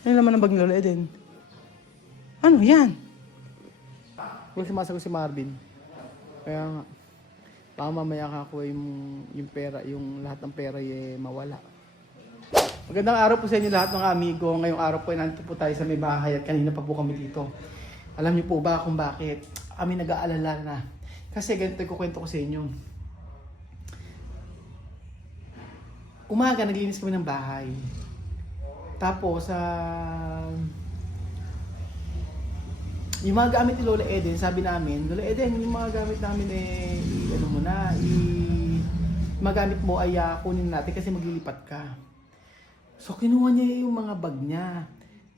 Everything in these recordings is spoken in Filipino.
Ano naman ang bag ni Lola Eden? Ano yan? Huwag sumasagot si Marvin. Kaya nga, baka mamaya kakuha yung pera, yung lahat ng pera mawala. Magandang araw po sa inyo lahat mga amigo. Ngayong araw po ay nandito po tayo sa may bahay at kanina pa po kami dito. Alam niyo po ba kung bakit? Kami nag-aalala na. Kasi ganito ko kwento ko sa inyo. Umaga naglinis kami ng bahay. Tapos yung mga gamit ni Lola Eden, sabi namin, Lola Eden, yung mga gamit namin magamit mo ay kunin natin kasi maglilipat ka. So kinuha niya yung mga bag niya.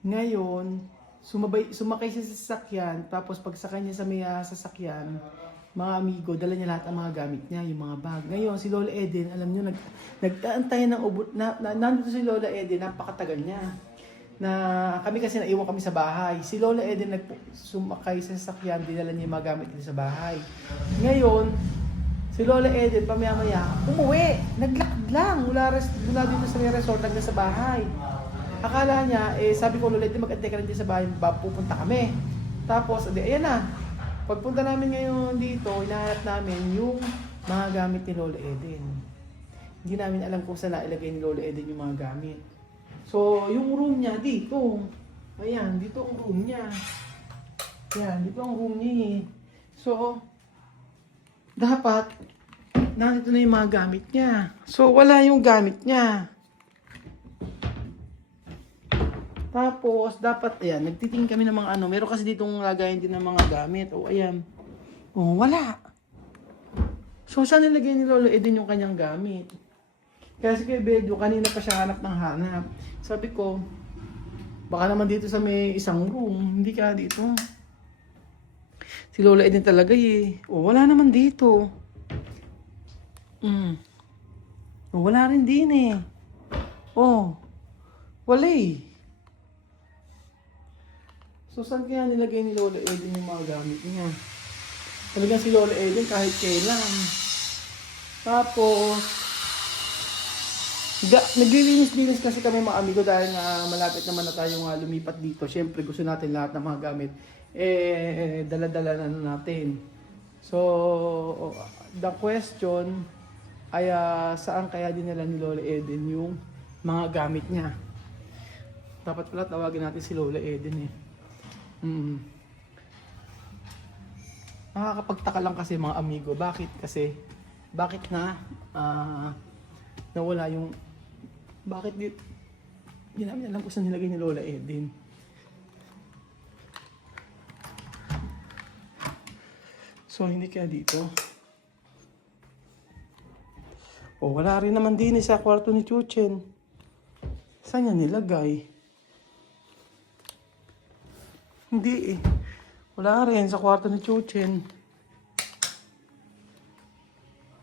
Ngayon, sumakay siya sa sasakyan, tapos pagsakay niya sa may sasakyan, mga amigo, dala niya lahat ng mga gamit niya, yung mga bag. Ngayon, si Lola Eden, alam niyo, nagtaantay ng nandito si Lola Eden, napakatagal niya. Na kami kasi naiwan kami sa bahay. Si Lola Eden sumakay sa sasakyan, dinala niya yung mga gamit niya sa bahay. Ngayon, si Lola Eden, pamaya-maya, umuwi. Naglakad lang. Mula dito sa may resort, hanggang sa bahay. Akala niya, sabi ko, Lola Eden, mag-antay ka rin dito sa bahay, pupunta kami. Tapos, ayan na. Pagpunta namin ngayon dito, hinahanap namin yung mga gamit ni Lola Eden. Hindi namin alam kung saan nailagay ni Lola Eden yung mga gamit. So, yung room niya dito. Ayan, dito ang room niya. Ayan, dito ang room niya. So, dapat, nandito na yung mga gamit niya. So, wala yung gamit niya. Tapos, dapat, ayan, nagtitingin kami ng mga meron kasi ditong lagayan din ng mga gamit. O, ayan. O, wala. So, saan nilagay ni Lola Eden yung kanyang gamit? Kaya si Kuya Bedyo, kanina pa siya hanap ng hanap. Sabi ko, baka naman dito sa may isang room, hindi ka dito. Si Lola Eden talaga O, wala naman dito. O, wala rin din O, wala So, saan kaya nilagay ni Lola Eden yung mga gamit niya? Talagang si Lola Eden kahit kailan. Tapos, naglilinis-linis kasi kami mga amigo dahil nga malapit naman na tayong lumipat dito. Siyempre, gusto natin lahat ng mga gamit. Dala-dala na natin. So, the question ay saan kaya dinala ni Lola Eden yung mga gamit niya? Dapat pala tawagin natin si Lola Eden Nakakapagtaka lang kasi mga amigo. Bakit na nawala yung bakit hindi namin alam kung saan nilagay ni Lola Eden. So hindi kaya dito. O wala rin naman din sa kwarto ni Chuchen. Saan niya nilagay? Hindi Wala rin sa kwarto ni Chuchen.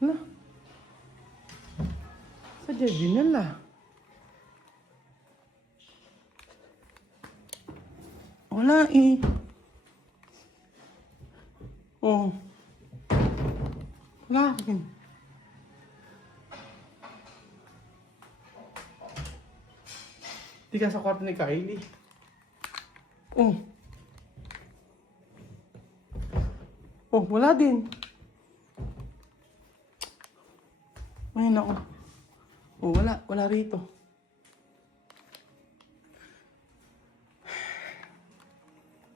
Wala. Sa Jedi nila. Wala Oh. Wala rin. Di ka sa kwarto ni Kylie. Oh, wala din. Ayun ako. Oh, wala rito.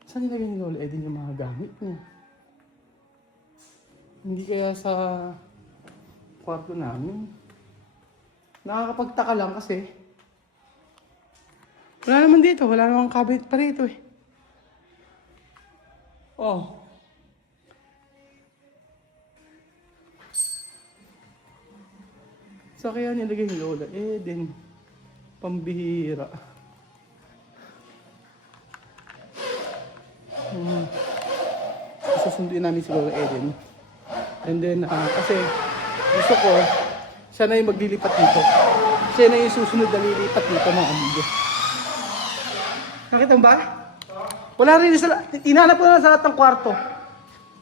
Saan nilagay ni Lola Eden yung mga gamit niya? Hindi kaya sa kwarto namin. Nakakapagtaka lang kasi wala naman dito. Wala namang cabinet pa rito Oh. So kaya nilagay ni Lola Eden. Pambihira. Susunduin namin si Lola Eden. And then, kasi gusto ko, siya na yung maglilipat dito. Siya na yung susunod na lilipat dito mga amigo. Nakita mo ba? Wala rin sa, tinanap ko na sa lahat ng kwarto.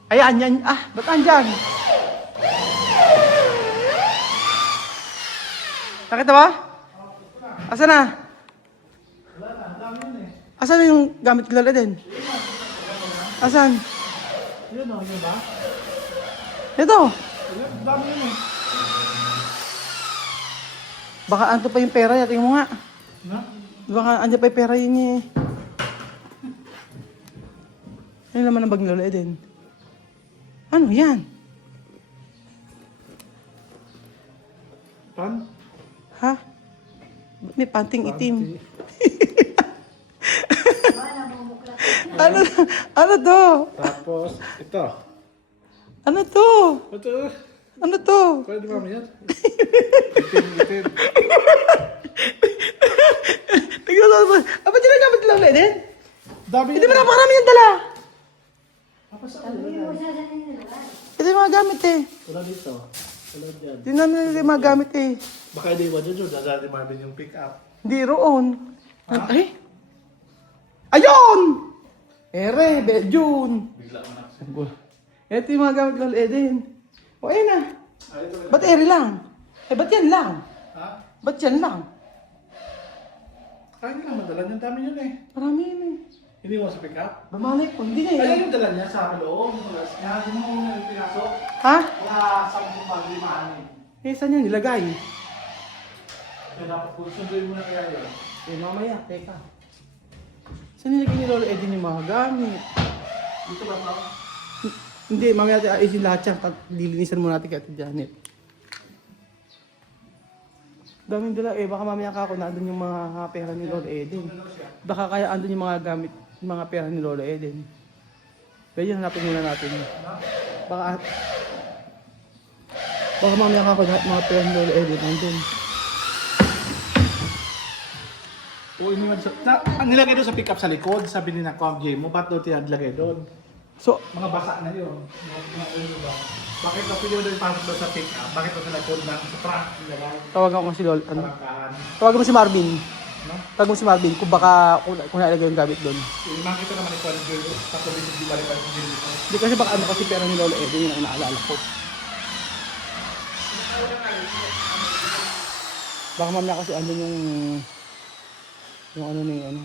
Ayan, yan. Ba't andyan? Nakita ba? Asa na? dami yun eh. Asan yung gamit ko Lola Eden? Asan? Yun o, yun ba? Ito. Yun, dami yun eh. Baka anto pa yung pera niya. Tingnan mo nga. Na? Baka anto pa yung pera yun niya eh. Ano naman ang bag ni Lola Eden? Ano yan? Pan? Ha? May panting itim. Ano, ano to? Tapos, ito. Ano to? Ito. Ano to? Pwede ba yan? Itim. Tignan mo. Ba't yun ang gamit ni Lola Eden? Dami Hindi mo napakarami yung dala. Tapos ano Ito yung mga gamit eh. Wala dito. Wala dyan. Hindi namin nila yung mga gamit eh. Baka hindi iwan dyan. Dadali Marvin yung pick up. Hindi roon. Ay! Ayun! Ere, Bejun. Bigla mo na. Ito yung mga gamit ni Lola Eden. O ayun na. Ba't ere lang? Eh ba't yan lang? Ha? Ba't yan lang? Kaya nila madala niya. Dami yun eh. Marami yun eh. Hindi mo sa pick up? Bamalay ko. Hindi na Kaya eh. yung dala niya sa loob. Kaya hindi mo yung pinasok. Ha? Kaya sabi mo paglimaan eh. Eh, saan yan nilagay? Kaya dapat po sunduin mo na kaya yun. Eh, mamaya. Teka. Saan nilagay ni Lola Eden yung mga gamit? Dito ba ito? Hindi, mamaya natin ayusin lahat yan. Lilinisan muna natin kay Ate Janet. Daming dala eh. Baka mamaya ka ako nandun yung mga pera ni Lola Eden. Baka kaya andun yung mga gamit, yung mga pera ni Lola Eden. Kaya hanapin muna natin. Baka mamaya ka ako lahat mga pera ni Lola Eden andun. Oo, iniwan sa... ang nilagay doon sa pick up sa likod, sabi ni Nakwam J mo, ba't daw tinadlagay doon? So, Mga basa na yun. Bakit daw pwede mo doon pasok doon sa pick up? Bakit daw sa likod ng sa truck nilagay? tawagan ko si Lola. Ano? Trangkahan. Tawagan mo si Marvin. No? Tawagan mo si Marvin kung baka kung nalagay yung gamit doon. Yung makita naman ni Kwan Joy, sa tubig hindi balik-balik yung dito. Hindi kasi baka ano kasi pera ni Lola Eden yun ang inaalala ko. Baka mamaya kasi andun yung ano na yung ano.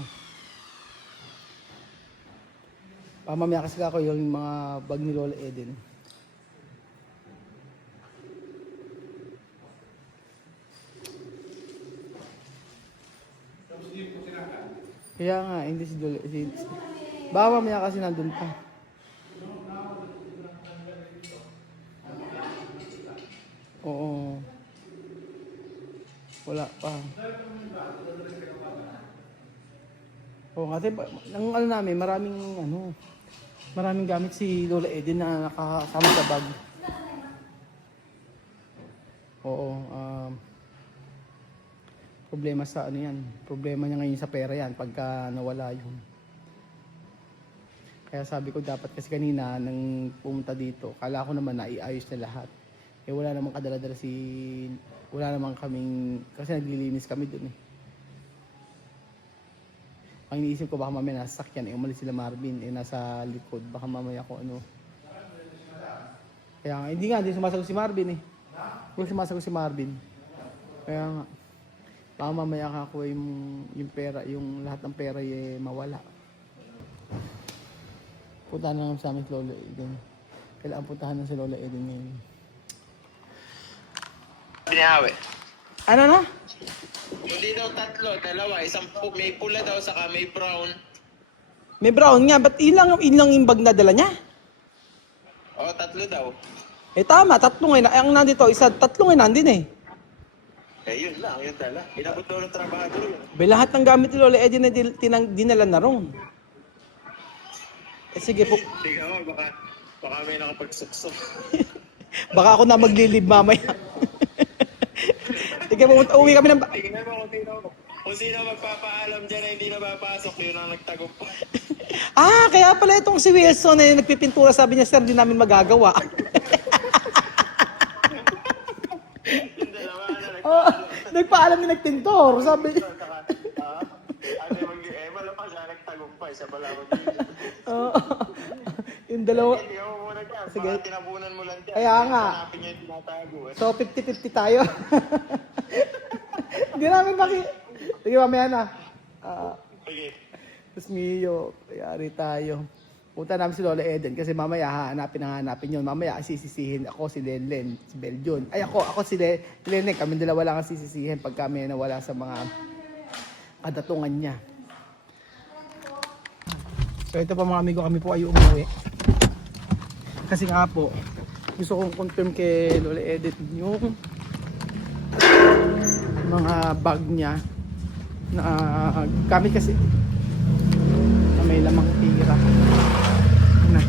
Baka mamaya kasi ako yung mga bag ni Lola Eden. Kaya nga, hindi si Lola Eden. Baka mamaya kasi nandun pa. Oo. Wala pa. Oo, kasi ang ano namin, maraming gamit si Lola Eden na nakakasama sa bag. Oo, problema sa ano yan. Problema niya ngayon sa pera yan pagka nawala yun. Kaya sabi ko dapat kasi kanina nang pumunta dito, kala ko naman na iayos na lahat. Eh wala namang kadala-dala wala namang kaming, kasi naglilinis kami dun eh. Ang iniisip ko baka mamaya nasa sakyan, eh umalis sila Marvin, eh nasa likod, baka mamaya ko ano. Kaya nga, hindi sumasagot si Marvin eh. Hindi sumasagot si Marvin. Kaya nga, baka mamaya ka ako yung pera, yung lahat ng pera eh mawala. Puntahan na lang sa amin si Lola Eden. Kailangan puntahan na si Lola Eden ngayon. Binawi. Ano na? Hindi daw tatlo, dalawa. Isang may pula daw, saka may brown. May brown nga, ba't ilang yung bag na dala niya? O, tatlo daw. Eh tama, tatlong eh. Ang nandito, tatlong eh nandin eh. Eh, yun lang, yun dala. Inabot daw ng trabaho yun. May lahat ng gamit ni Lola Eden na dinala na ron. Eh sige po, Sige ako, baka may nakapagsuksok. baka ako na maglilib mamaya. Sige, uwi kami ng... Tingnan mo kung sino magpapaalam dyan na hindi napapasok, yun ang nagtagumpay. Kaya pala itong si Wilson na nagpipintura, sabi niya, sir, di namin magagawa. Yung dalawa na Nagpaalam ni nagtintor, sabi. malamang siya nagtagumpay, siya pala mag-iisip. Yung dalawa. Hindi ako muna dyan, Sige. baka tinabunan mo lang dyan. Kaya nga. Hanapin niya yung tinatago eh. So, 50-50 tayo. Hindi namin Sige, mamaya na. Sige. Tapos Mio, yari tayo. Punta namin si Lola Eden kasi mamaya hanapin yun. Mamaya sisisihin ako si Lenlen, si Beljon. Ay ako si Lenlen. Kami dalawa lang ang sisisihin pag kami nawala sa mga kadatungan niya. So ito pa mga amigo, kami po ay umuwi. Kasi nga po, gusto kong confirm kay Lola Eden yung mga bag niya na gamit kasi na may lamang tira. Ano?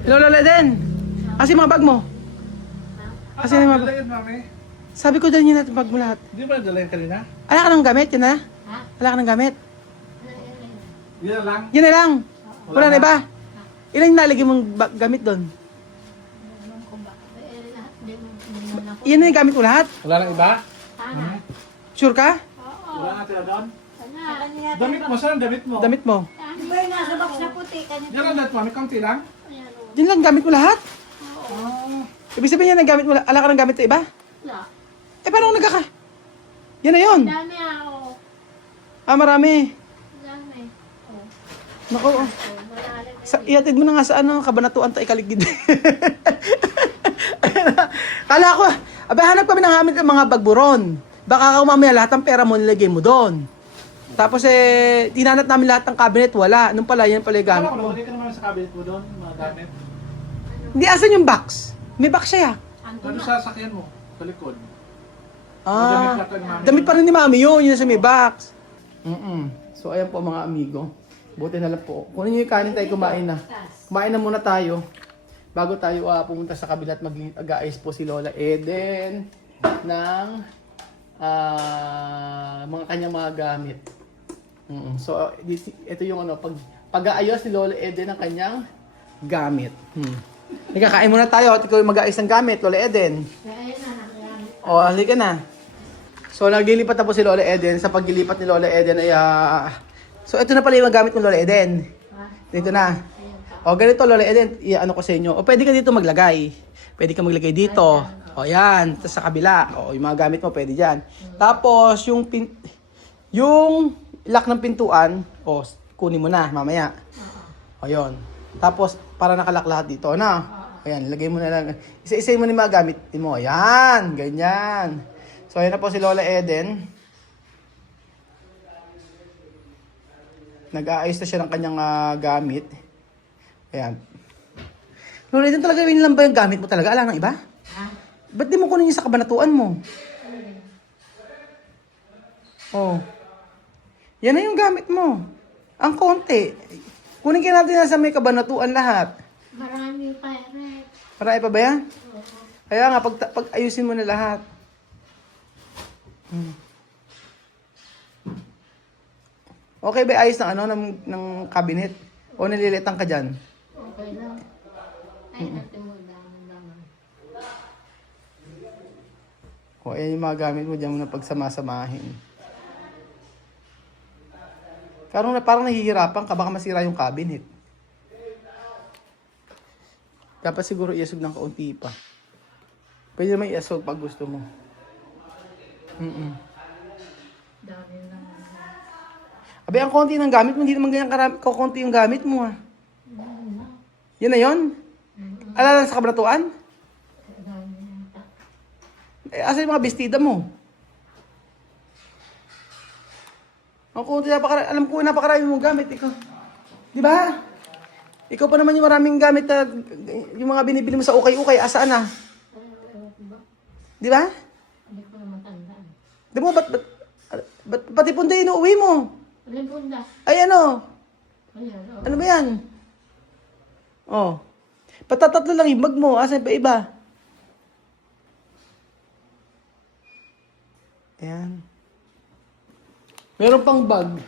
Hello Lola Eden! Kasi mga bag mo? Kasi yung mga bag. Sabi ko dala niya natin bag mo lahat. Hindi ba dala yung kanina? Ala ka ng gamit, yan na? Ala ka ng gamit? Yan lang. Yan na lang. Wala na iba? Ilan yung nalagay mong gamit doon? Yan na yung gamit mo lahat? Wala nang iba? Sure ka? Wala nga sila doon? Damit mo, saan ang damit mo? Damit mo? Di ba yung nasa box na puti? Yan ang damit mo, may kaunti lang? Yan lang gamit mo lahat? Ah, Ibig sabihin yan ang gamit mo, ala ka ng gamit sa iba? Wala. Eh paano kung nagkaka? Yan na yun. Dami ako. Ah, marami. Dami. Oh. Naku, oh. Malalim. Iatid mo na nga sa ano, kabanatuan ta ikaligid. Kala ko, abay hanap kami ng gamit ng mga bagburon. Baka mamaya lahat ng pera mo nilagay mo doon. Tapos tinanat namin lahat ng cabinet, wala. Nung pala, yan pala yung gamit Ano mo. ka naman sa cabinet mo doon, mga gamit? Hindi, asan yung box? May box siya. Ano sa sakyan mo? Sa likod. Ah, Damit pa to ni Mami. damit pa rin ni Mami yun sa may box. So ayan po mga amigo. Buti na lang po. Kunin nyo yung kanin tayo, kumain na. Kumain na muna tayo. Bago tayo pumunta sa kabila at mag-aayos po si Lola Eden ng mga kanyang mga gamit. So ito yung ano, pag-aayos ni Lola Eden ng kanyang gamit. Ikakain muna tayo at ikaw yung mag-aayos ng gamit, Lola Eden. Ayun na, nakalami. O, halika na. So, naglilipat na po si Lola Eden. Sa paglilipat ni Lola Eden ay... So, ito na pala yung gamit mo, Lola Eden. Dito na. O, ganito, Lola Eden. Ano ko sa inyo. O, pwede ka dito maglagay. Pwede ka maglagay dito. O, yan. Tapos sa kabila. O, yung mga gamit mo, pwede dyan. Tapos, yung lock ng pintuan, o, kunin mo na, mamaya. O, yun. Tapos, para nakalock lahat dito, na. Ayan, lagay mo na lang. Isa-isa mo na yung mga gamit mo. Ayan, ganyan. So, ayan na po si Lola Eden. Nag-aayos na siya ng kanyang gamit. Ayan. Lola Eden, talaga yun lang ba yung gamit mo talaga? Ala ng iba? Ba't di mo kunin yung sa kabanatuan mo? Oh. Yan na yung gamit mo. Ang konti. Kunin ka natin na sa may kabanatuan lahat. Marami pa rin. Marami pa ba yan? Kaya nga, pag ayusin mo na lahat. Okay ba ayos ng ano ng cabinet? O nililitan ka dyan? Okay lang. Ay, natin mo naman. O ayan yung mga gamit mo dyan mo na pagsama-samahin. Parang nahihirapan ka, baka masira yung cabinet. Dapat siguro iasog ng kaunti pa. Pwede naman iasog pag gusto mo. Dami lang. Abay, ang konti ng gamit mo, hindi naman ganyan kakunti yung gamit mo, ha. Yan na yun? Alala sa kabanatuan? Dami yata. Asa yung mga bestida mo? Ang konti, alam ko, napakarami mong gamit, ikaw. Di ba? Ikaw pa naman yung maraming gamit na yung mga binibili mo sa ukay-ukay, asaan na? Di ba? Hindi ko na matandaan. Di mo, ba't pati punday inuuwi mo? Walang bunda. Ay, ano? Ayan, oh. Ano ba yan? Oh. Patatatlo lang yung bag mo. Asan pa iba? Ayan. Meron pang bag.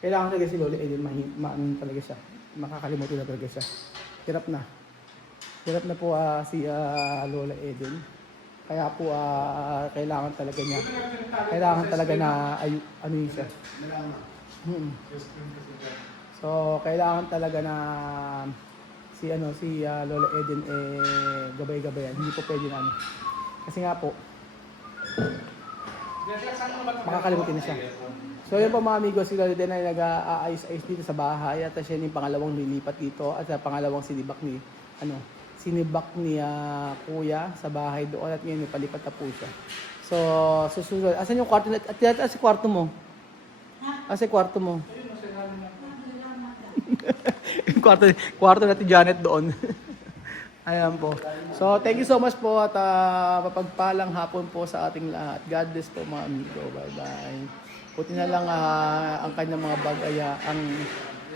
Kailangan talaga si Lola Eden, maano talaga siya. Makakalimutin na talaga siya. Hirap na. Hirap na po si Lola Eden. Kaya po kailangan talaga niya. Kailangan talaga na ano yun siya. So kailangan talaga na si Lola Eden gabay-gabayan. Hindi po pwede na ano. Kasi nga po makakalimutin na siya. So yun po mga amigos, si Lolo Den ay nag-aayos-ayos dito sa bahay at siya yung pangalawang nilipat dito at pangalawang sinibak ni kuya sa bahay doon at ngayon palipat na po siya. So susunod, asan yung kwarto at si kwarto mo? Asan yung kwarto mo? kwarto natin Janet doon. Ayan po. So thank you so much po at mapagpalang hapon po sa ating lahat. God bless po mga amigo. Bye bye. Buti na lang ang kanyang mga bag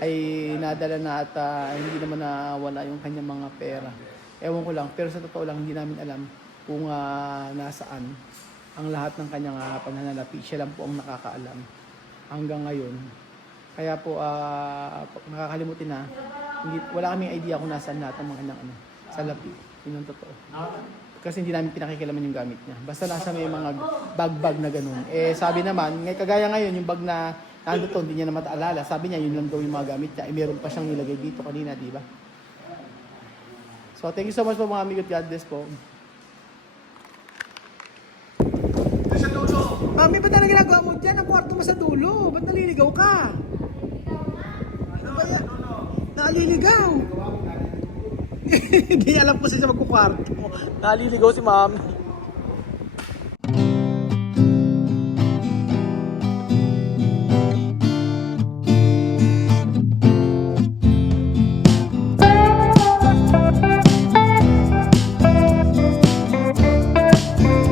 ay nadala na at hindi naman nawala yung kanyang mga pera. Ewan ko lang, pero sa totoo lang hindi namin alam kung nasaan ang lahat ng kanyang pananalapi. Siya lang po ang nakakaalam hanggang ngayon. Kaya po nakakalimutin na, wala kaming idea kung nasaan lahat ng mga kanyang salapi. Yun ang totoo. Kasi hindi namin pinakikilaman yung gamit niya. Basta nasa may mga bag-bag na ganun. Sabi naman, kagaya ngayon, yung bag na nandito, hindi niya na mataalala. Sabi niya, yun lang daw yung mga gamit niya. Meron pa siyang nilagay dito kanina, di ba? So, thank you so much po mga amigo. God bless po. Sa dulo. Mami, ba't na ginagawa mo dyan? Ang kwarto mo sa dulo. Ba't naliligaw ka? Ano ba yan? Naliligaw. Hindi alam ko siya magkukwarto. Naliligaw si mami.